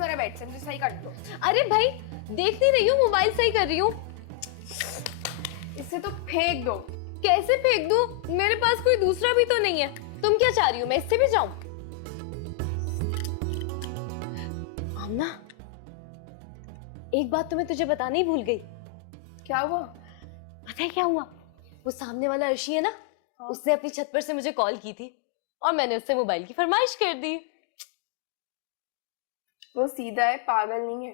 जरा बैठ से, मुझे सही कर दो। अरे भाई देख नहीं रही हूँ, मोबाइल सही कर रही हूँ। इसे तो फेंक दो। कैसे फेंक दूँ? मेरे पास कोई दूसरा भी तो नहीं है। तुम क्या चाह रही हो, मैं इससे भी जाऊं? आमना, एक बात तुम्हें तुझे बतानी ही भूल गई। क्या हुआ? पता है क्या हुआ? वो सामने वाला अर्शी है ना, उसने अपनी छत पर से मुझे कॉल की थी और मैंने उससे मोबाइल की फरमाइश कर दी। वो सीधा है, पागल नहीं है।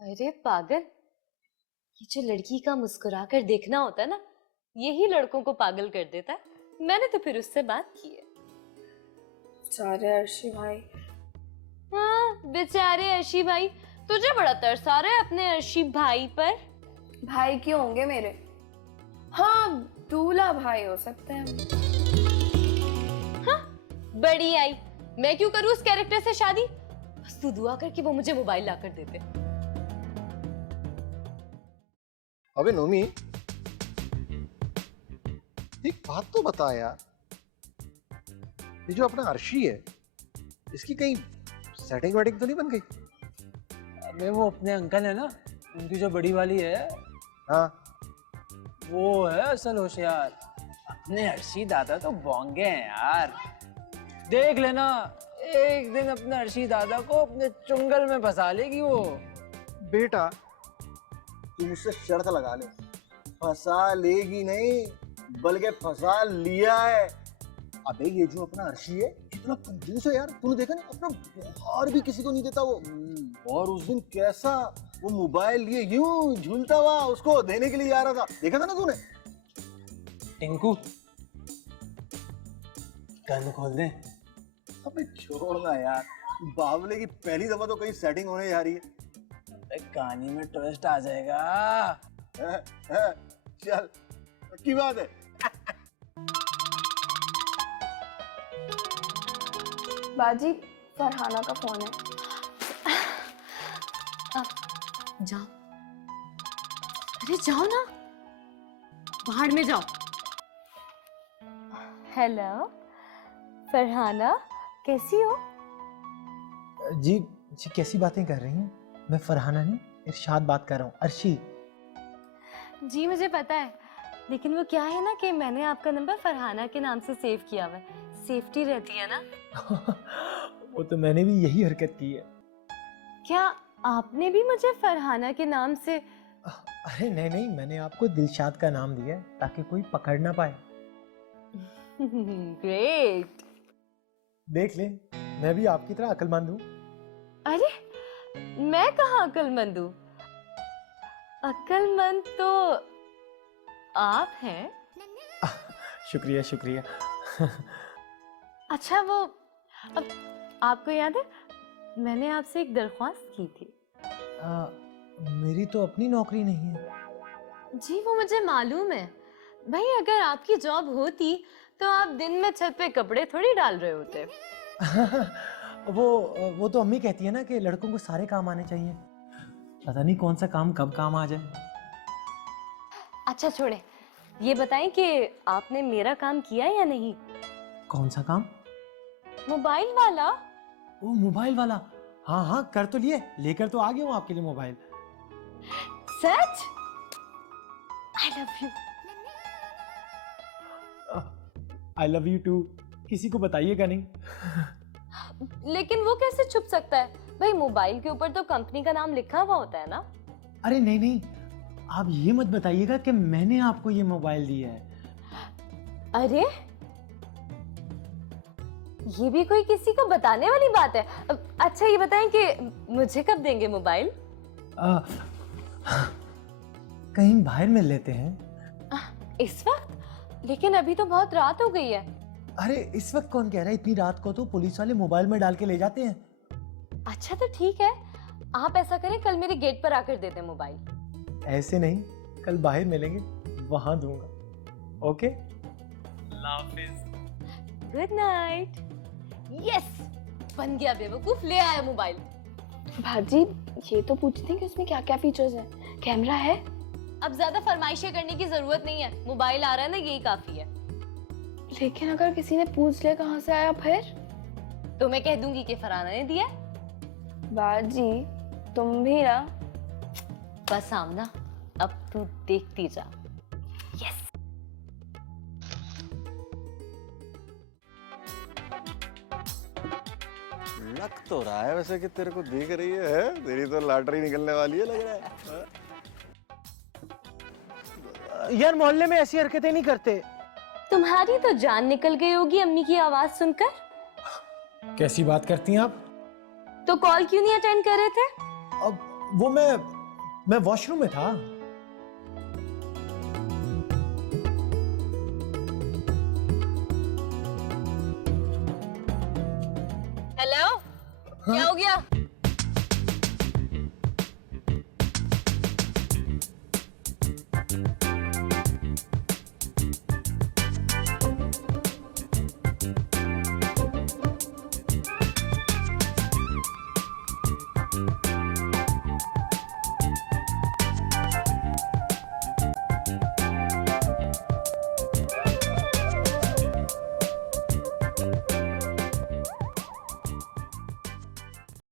अरे पागल, ये जो लड़की का मुस्कुरा कर देखना होता है ना, यही लड़कों को पागल कर देता है। मैंने तो फिर उससे बात की है। बेचारे अर्शी भाई। हाँ बेचारे अर्शी भाई, तुझे बड़ा तरस आ रहा है अपने अर्शी भाई पर। भाई क्यों होंगे मेरे? हाँ, दूल्हा भाई हो सकते हैं। हाँ बड़ी आई, मैं क्यों करूँ उस कैरेक्टर से शादी? बस तू दुआ कर कि वो मुझे मोबाइल ला कर देते। अबे नोमी, एक बात तो बता यार, ये जो अपना अर्शी है, इसकी कहीं सेटिंग वेटिंग तो नहीं बन गई? अबे वो अपने अंकल है ना, उनकी जो बड़ी वाली है, हाँ वो है असल होशियार। अपने अर्शी दादा तो बोंगे हैं यार। देख लेना, एक दिन अपने अर्शी दादा को अपने चुंगल में फंसा लेगी वो। बेटा तू मुझसे शर्त लगा ले, फंसा लेगी नहीं बल्कि फंसा लिया है। अबे ये जो अपना अर्शी है कितना कंजूस है यार, तूने देखा नहीं, अपना बुखार भी किसी को नहीं देता वो। और उस दिन कैसा वो मोबाइल लिए यूं झूलता हुआ उसको देने के लिए आ रहा था, देखा था ना तूने? टिंकू, गन खोल दे। अबे छोड़ना यार, बावले की पहली दफा तो कहीं सेटिंग होने जा रही है। अबे कहानी में ट्विस्ट आ जाएगा। है, चल की बात है। बाजी, फरहाना का फोन है। जाओ, अरे जाओ ना, बाहर में जाओ। हेलो फरहाना, कैसी हो? जी जी, कैसी बातें कर रही हैं? मैं फरहाना नहीं, इरशाद बात कर रहा हूँ, अर्शी। जी मुझे पता है, लेकिन वो क्या है ना कि मैंने आपका नंबर फरहाना के नाम से सेव किया हुआ है। सेफ्टी रहती है ना। वो तो मैंने भी यही हरकत की है। क्या आपने भी मुझे फरहाना के नाम से? अरे नहीं नहीं, मैंने आपको दिलशाद का नाम दिया है ताकि कोई पकड़ ना पाए। ग्रेट। देख ले, मैं भी आपकी तरह अक्लमंद हूँ। अरे मैं कहाँ अक्लमंद हूँ? अक्लमंद तो आप हैं। शुक्रिया शुक्रिया। अच्छा वो, अब आपको याद है मैंने आपसे एक दरख्वास्त की थी? मेरी तो अपनी नौकरी नहीं है। जी वो मुझे मालूम है भाई, अगर आपकी जॉब होती तो आप दिन में छत पे कपड़े थोड़ी डाल रहे होते। वो तो अम्मी कहती है ना कि लड़कों को सारे काम आने चाहिए। पता नहीं कौन सा काम कब काम आ जाए। अच्छा छोड़े, ये बताएं कि आपने मेरा काम किया या नहीं? कौन सा काम? मोबाइल वाला। ओ मोबाइल वाला, हाँ हाँ कर तो लिए, लेकर तो आ गया हूँ आपके लिए मोबाइल। सच? I love you. I love you too. किसी को बताइएगा नहीं। लेकिन वो कैसे छुप सकता है भाई, मोबाइल के ऊपर तो कंपनी का नाम लिखा हुआ होता है ना। अरे नहीं नहीं, आप ये मत बताइएगा कि मैंने आपको ये मोबाइल दिया है। अरे ये भी कोई किसी को बताने वाली बात है? अच्छा ये बताएं कि मुझे कब देंगे मोबाइल? कहीं बाहर मिल लेते हैं। इस वक्त? लेकिन अभी तो बहुत रात हो गई है। अरे इस वक्त कौन कह रहा है, इतनी रात को तो पुलिस वाले मोबाइल में डाल के ले जाते हैं। अच्छा तो ठीक है, आप ऐसा करें कल मेरे गेट पर आकर दे दें मोबाइल। ऐसे नहीं, कल बाहर मिलेंगे, वहां दूंगा। Okay, good night. यस, बन गया बेवकूफ, ले आया मोबाइल। भाजी, ये तो पूछते हैं कि उसमें क्या क्या फीचर्स हैं। कैमरा है? अब ज्यादा फरमाइशें करने की जरूरत नहीं है, मोबाइल आ रहा है ना, यही काफी है। लेकिन अगर किसी ने पूछ लिया कहाँ से आया फिर? तो मैं कह दूंगी कि फरहाना ने दिया। बाजी तुम भी ना। बस आमना, अब तू देखती जा। यस। लग तो रहा है वैसे कि तेरे को देख रही है, तेरी तो लॉटरी निकलने वाली है लग रहा है। यार मोहल्ले में ऐसी हरकतें नहीं करते। तुम्हारी तो जान निकल गई होगी अम्मी की आवाज सुनकर। कैसी बात करती हैं आप? तो कॉल क्यों नहीं अटेंड कर रहे थे? अब वो मैं वॉशरूम में था। हेलो, क्या हो गया?